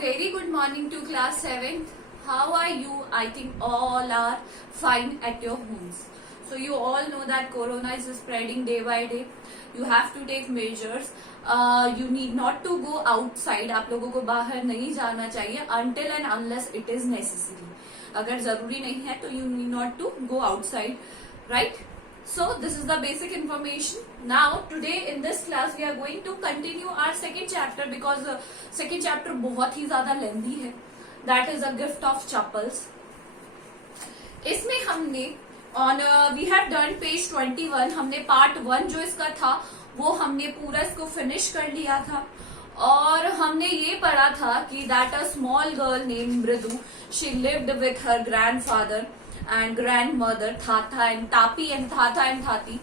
very good morning to class 7th. How are you? I think all are fine at your homes. So you all know that corona is spreading day by day. You have to take measures. You need not to go outside. आप लोगों को बाहर नहीं जाना चाहिए until and unless it is necessary. अगर जरूरी नहीं है तो you need not to go outside, right? So this is the basic information. Now today in this class we are going to continue our second chapter because second chapter बहुत ही ज्यादा lengthy है. That is a gift of chappals. इसमें हमने we have done page 21. हमने part 1 जो इसका था वो हमने पूरा इसको finish कर लिया था और हमने ये पढ़ा था कि that a small girl named Mridu, she lived with her grandfather and grandmother Tata and Tapi and Tata and Thati.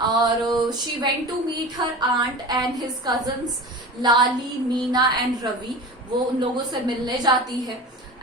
और she went to meet her aunt and his cousins Lali, Meena and Ravi. वो उन लोगों से मिलने जाती है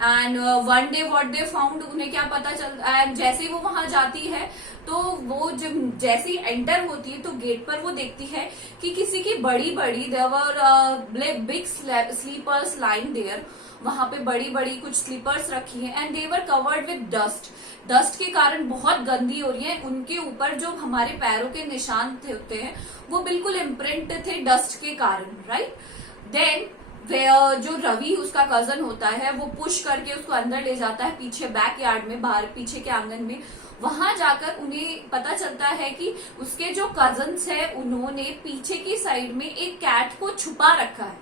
and one day what they found, उन्हें क्या पता चल, एंड जैसे ही वो वहां जाती है तो वो जब जैसे ही एंटर होती है तो गेट पर वो देखती है कि किसी की बड़ी बड़ी there big sleepers line there, वहां पे बड़ी बड़ी कुछ स्लीपर्स रखी हैं and they were covered with dust. Dust के कारण बहुत गंदी हो रही है. उनके ऊपर जो हमारे पैरों के निशान होते हैं वो बिल्कुल इम्प्रिंट थे डस्ट के कारण, राइट. देन जो रवि उसका कजन होता है वो पुश करके उसको अंदर ले जाता है पीछे बैक यार्ड में, बाहर पीछे के आंगन में. वहां जाकर उन्हें पता चलता है कि उसके जो कजन्स है उन्होंने पीछे की साइड में एक कैट को छुपा रखा है.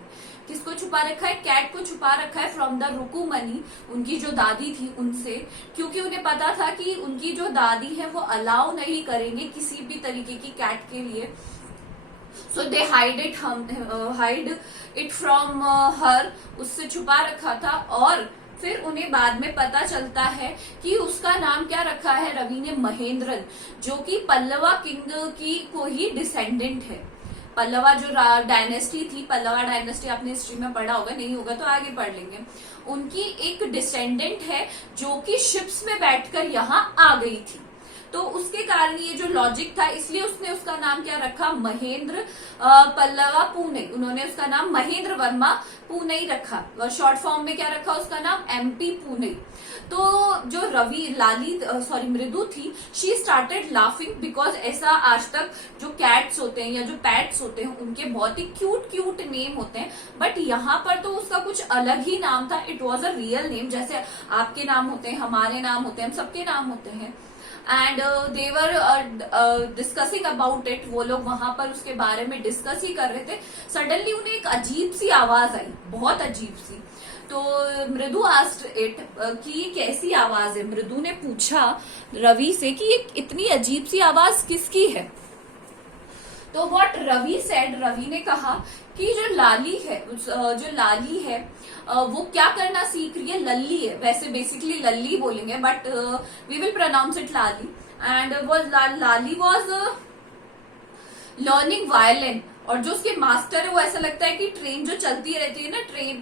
किसको छुपा रखा है? कैट को छुपा रखा है फ्रॉम द रुकुमनी, उनकी जो दादी थी उनसे, क्योंकि उन्हें पता था कि उनकी जो दादी है वो अलाउ नहीं करेंगे किसी भी तरीके की कैट के लिए. सो दे हाइड इट फ्रॉम हर, उससे छुपा रखा था. और फिर उन्हें बाद में पता चलता है कि उसका नाम क्या रखा है रवि ने, महेंद्रन, जो कि पल्लवा किंग की को ही डिसेंडेंट है. पल्लवा जो डायनेस्टी थी, पल्लवा डायनेस्टी आपने हिस्ट्री में पढ़ा होगा, नहीं होगा तो आगे पढ़ लेंगे. उनकी एक डिसेंडेंट है जो कि शिप्स में बैठकर यहाँ आ गई थी. तो उसके कारण ये जो लॉजिक था, इसलिए उसने उसका नाम क्या रखा, महेंद्र पल्लवा पूने. उन्होंने उसका नाम महेंद्र वर्मा पूने रखा और शॉर्ट फॉर्म में क्या रखा उसका नाम, MP पूने. तो जो मृदु थी, शी स्टार्टेड लाफिंग बिकॉज ऐसा आज तक जो कैट्स होते हैं या जो पैट्स होते हैं उनके बहुत ही क्यूट नेम होते हैं, बट यहाँ पर तो उसका कुछ अलग ही नाम था. It was a real name, जैसे आपके नाम होते हैं, हमारे नाम होते हैं, हम सबके नाम होते हैं. And they were discussing about it. वो लोग वहां पर उसके बारे में डिस्कस ही कर रहे थे. सडनली उन्हें एक अजीब सी आवाज आई, बहुत अजीब सी. तो मृदु आस्क्ड इट कि कैसी आवाज है. मृदु ने पूछा रवि से कि ये इतनी अजीब सी आवाज किसकी है. तो व्हाट रवि सेड, रवि ने कहा कि जो लाली है वो क्या करना सीख रही है, लल्ली है. वैसे बेसिकली लल्ली बोलेंगे but we will pronounce it Lali. And वो लाली वॉज लर्निंग वायलिन. और जो उसके मास्टर है वो ऐसा लगता है कि ट्रेन जो चलती रहती है ना, ट्रेन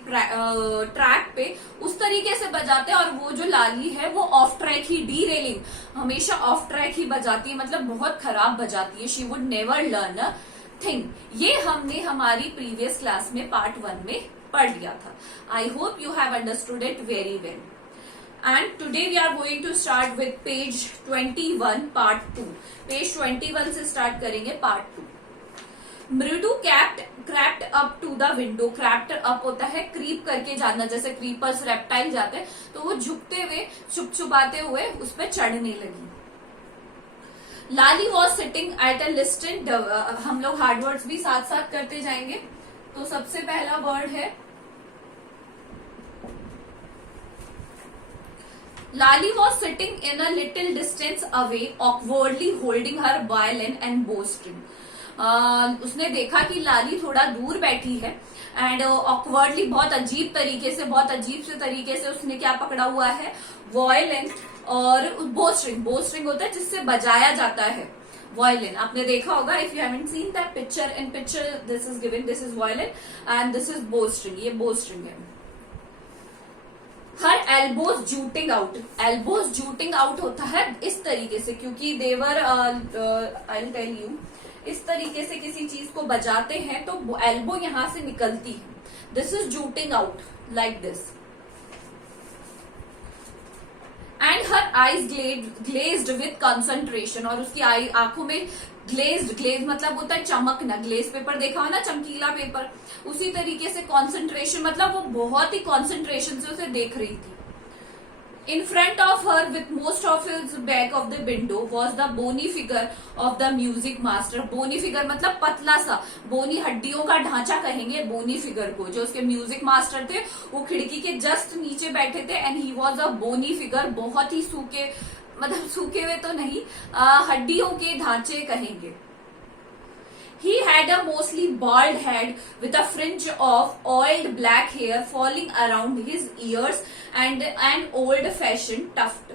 ट्रैक पे, उस तरीके से बजाते हैं. और वो जो लाली है वो of track he, D railing, हमेशा ऑफ ट्रैक ही बजाती है, मतलब बहुत खराब बजाती है. She would never learn a thing. ये हमने हमारी प्रीवियस क्लास में पार्ट 1 में पढ़ लिया था. I hope you have understood it very well. And today we are going to start with page 21 part 2. Page 21 से स्टार्ट करेंगे पार्ट 2. मृदु crept up to the window. Crept up होता है क्रीप करके जाना, जैसे क्रीपर्स रेप्टाइल जाते हैं, तो वो झुकते हुए छुपाते हुए उस पर चढ़ने लगी. Lali was sitting at a listed. हम लोग हार्ड वर्ड्स भी साथ साथ करते जाएंगे. तो सबसे पहला वर्ड है Lali was sitting in a little distance away awkwardly holding her violin and bow string. उसने देखा कि लाली थोड़ा दूर बैठी है एंड ऑकवर्डली, बहुत अजीब से तरीके से उसने क्या पकड़ा हुआ है, वायलिन और बो स्ट्रिंग होता है जिससे बजाया जाता है. वायलिन आपने देखा होगा, if you haven't seen that picture, in picture this is given, this is violin and this is बो स्ट्रिंग. ये बो स्ट्रिंग है. हर एल्बोज जूटिंग आउट. एल्बोज जूटिंग आउट होता है इस तरीके से, क्योंकि देवर आई विल टेल यू, इस तरीके से किसी चीज को बजाते हैं तो एल्बो यहां से निकलती है. This is jutting out. like this. And her eyes glazed with concentration, और उसकी आंखों में glazed मतलब होता है चमकना, ग्लेज पेपर देखा हो ना, चमकीला पेपर, उसी तरीके से concentration मतलब वो बहुत ही concentration से उसे देख रही थी. In front of her, with most of his back of the window, was the bony figure of the music master. Bony figure मतलब पतला सा, बोनी हड्डियों का ढांचा कहेंगे bony figure को. जो उसके म्यूजिक मास्टर थे वो खिड़की के जस्ट नीचे बैठे थे, and he was a bony figure. बहुत ही सूखे, मतलब सूखे हुए तो नहीं, हड्डियों के ढांचे कहेंगे. He had a mostly bald head with a fringe of oiled black hair falling around his ears and an old-fashioned tuft.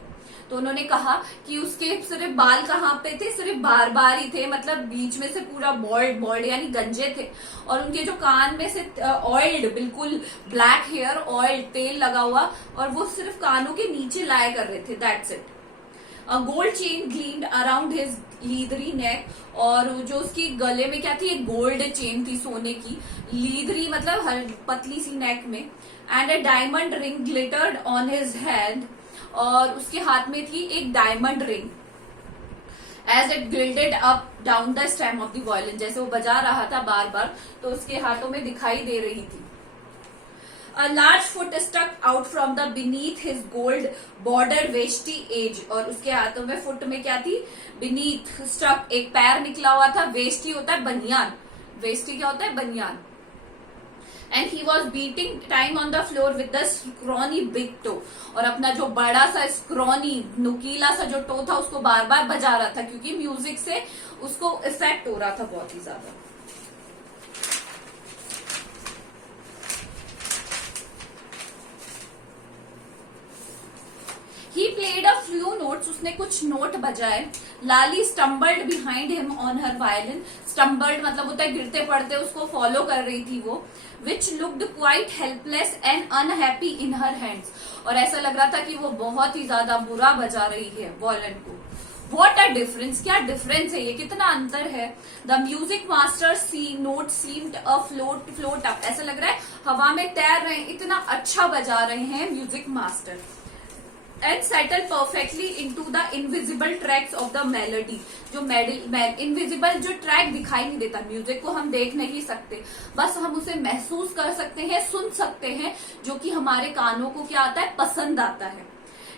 तो उन्होंने कहा कि उसके सिर्फ बाल कहाँ पे थे, सिर्फ बार ही थे, मतलब बीच में से पूरा बॉल्ड यानी गंजे थे, और उनके जो कान में से ऑयल्ड, बिल्कुल ब्लैक हेयर, ऑयल तेल लगा हुआ, और वो सिर्फ कानों के नीचे लाया कर रहे थे. That's it. A gold chain gleamed around his leathery neck, और जो उसकी गले में क्या थी, एक गोल्ड चेन थी सोने की, लीदरी मतलब हर पतली सी नेक में, and a diamond ring glittered on his hand, और उसके हाथ में थी एक diamond ring. As it glided up down the stem of the violin, जैसे वो बजा रहा था बार बार, तो उसके हाथों में दिखाई दे रही थी. A large foot stuck out from the beneath his gold bordered veshti edge, और उसके हाथों में फुट में क्या थी, beneath stuck एक पैर निकला हुआ था. वेष्टी होता है बनियान, वेष्टी क्या होता है, बनियान. And he was beating time on the floor with the scrawny big toe, और अपना जो बड़ा सा scrawny नुकीला सा जो टो था उसको बार बार बजा रहा था, क्योंकि म्यूजिक से उसको इफेक्ट हो रहा था बहुत ही ज्यादा. He played a few notes, उसने कुछ नोट बजाए. Lali stumbled behind him on her violin. Stumbled मतलब होता है गिरते पड़ते, उसको फॉलो कर रही थी वो. Which looked quite helpless and unhappy in her hands. और ऐसा लग रहा था कि वो बहुत ही ज्यादा बुरा बजा रही है वायलिन को. What a difference, क्या डिफरेंस है ये, कितना अंतर है. The music master note seemed a float up. ऐसा लग रहा है हवा में तैर रहे हैं, इतना अच्छा बजा रहे हैं music master. And settle perfectly into the invisible tracks of the melody. जो इनविजिबल जो ट्रैक दिखाई नहीं देता, म्यूजिक को हम देख नहीं सकते, बस हम उसे महसूस कर सकते हैं, सुन सकते हैं, जो कि हमारे कानों को क्या आता है, पसंद आता है.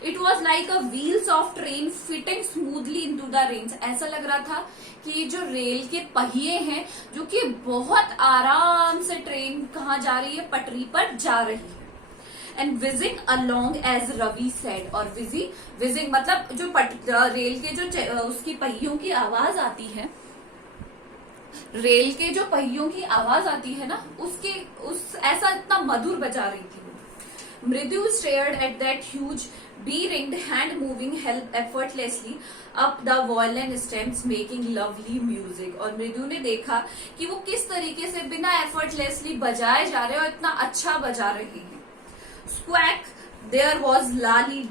It was like a wheels of train fitting smoothly into the reins. ऐसा लग रहा था कि जो रेल के पहिए हैं, जो कि बहुत आराम से ट्रेन कहाँ जा रही है, पटरी पर जा रही है. And whizzing along as Ravi said, और whizzing मतलब जो रेल के जो उसकी पहियों की आवाज आती है, रेल के जो पहियों की आवाज आती है ना, ऐसा इतना मधुर बजा रही थी वो. मृदु stared at that huge bee-ringed hand moving effortlessly up the violin stems making lovely music. और मृदु ने देखा कि वो किस तरीके से बिना effortlessly बजाए जा रहे और इतना अच्छा बजा रही है. Squawk, there was Lalli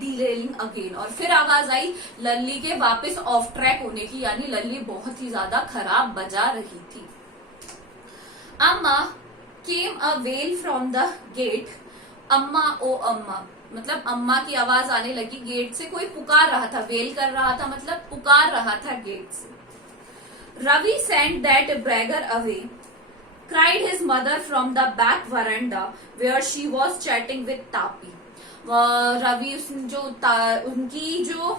derailing again, और फिर आवाज आई लल्ली के वापस ऑफ ट्रैक होने की, यानी लल्ली बहुत ही ज्यादा खराब बजा रही थी. अम्मा came a wail from the gate. अम्मा ओ अम्मा मतलब अम्मा की आवाज आने लगी गेट से, कोई पुकार रहा था, वेल कर रहा था मतलब पुकार रहा था गेट से. Ravi sent that beggar away, cried his mother from the back veranda where she was chatting with Tapi. Ravi उनकी जो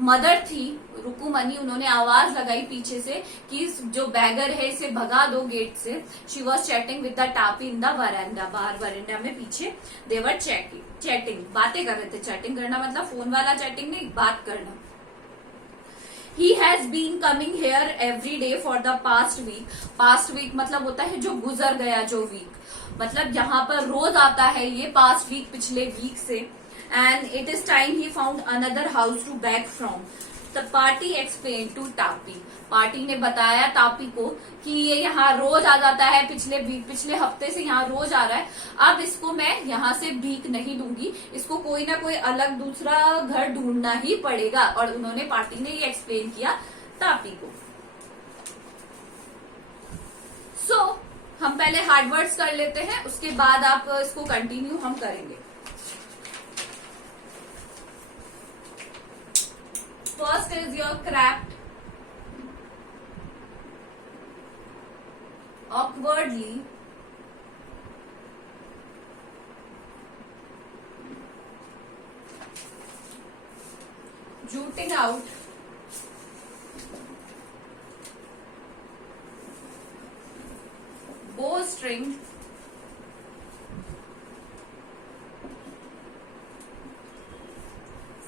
मदर थी रुकुमनी, उन्होंने आवाज लगाई पीछे से कि जो बैगर है इसे भगा दो गेट से. She was chatting with the टापी इन द वरांडा, बाहर वरांडा में पीछे दे वर चैटिंग, बातें कर रहे थे. चैटिंग करना मतलब फोन वाला चैटिंग नहीं, बात करना. He has been coming here every day for the past week. Past week मतलब होता है जो गुजर गया जो वीक, मतलब यहाँ पर रोज आता है ये past week, पिछले वीक से. And it is time he found another house to beg from. The party explained to Tapi. Party ने बताया तापी को कि ये यहाँ रोज आ जाता है, पिछले हफ्ते से यहाँ रोज आ रहा है. अब इसको मैं यहाँ से भीख नहीं दूंगी, इसको कोई ना कोई अलग दूसरा घर ढूंढना ही पड़ेगा. और उन्होंने पार्टी ने ये एक्सप्लेन किया तापी को. सो हम पहले हार्ड वर्ड्स कर लेते हैं, उसके बाद आप इसको कंटिन्यू हम करेंगे. First is your crept, awkwardly, jooting out, bowstring,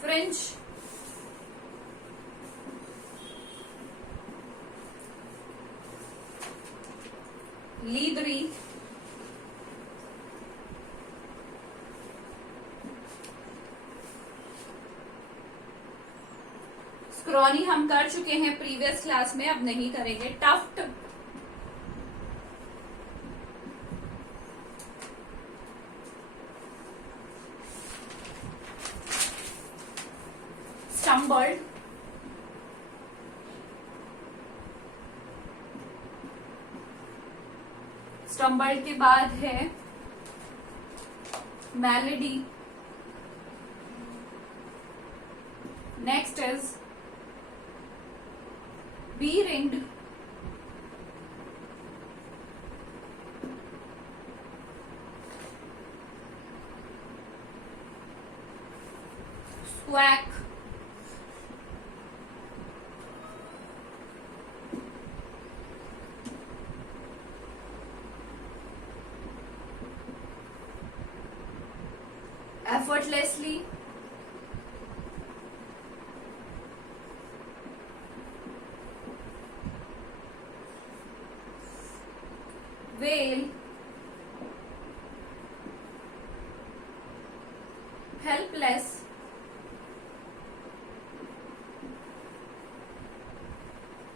fringe, leathery, scrawny हम कर चुके हैं प्रीवियस क्लास में, अब नहीं करेंगे. टफ्ट, स्टम्बल्ड, स्टम्बल्ड के बाद है melody. Next is be ringed, squawk, effortlessly, wail, helpless,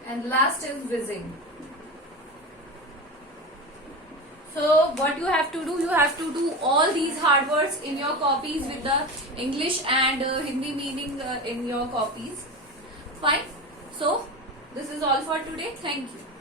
and last is whizzing. So what you have to do, you have to do all these hard words in your copies with the English and Hindi meaning in your copies. Fine. So this is all for today. Thank you.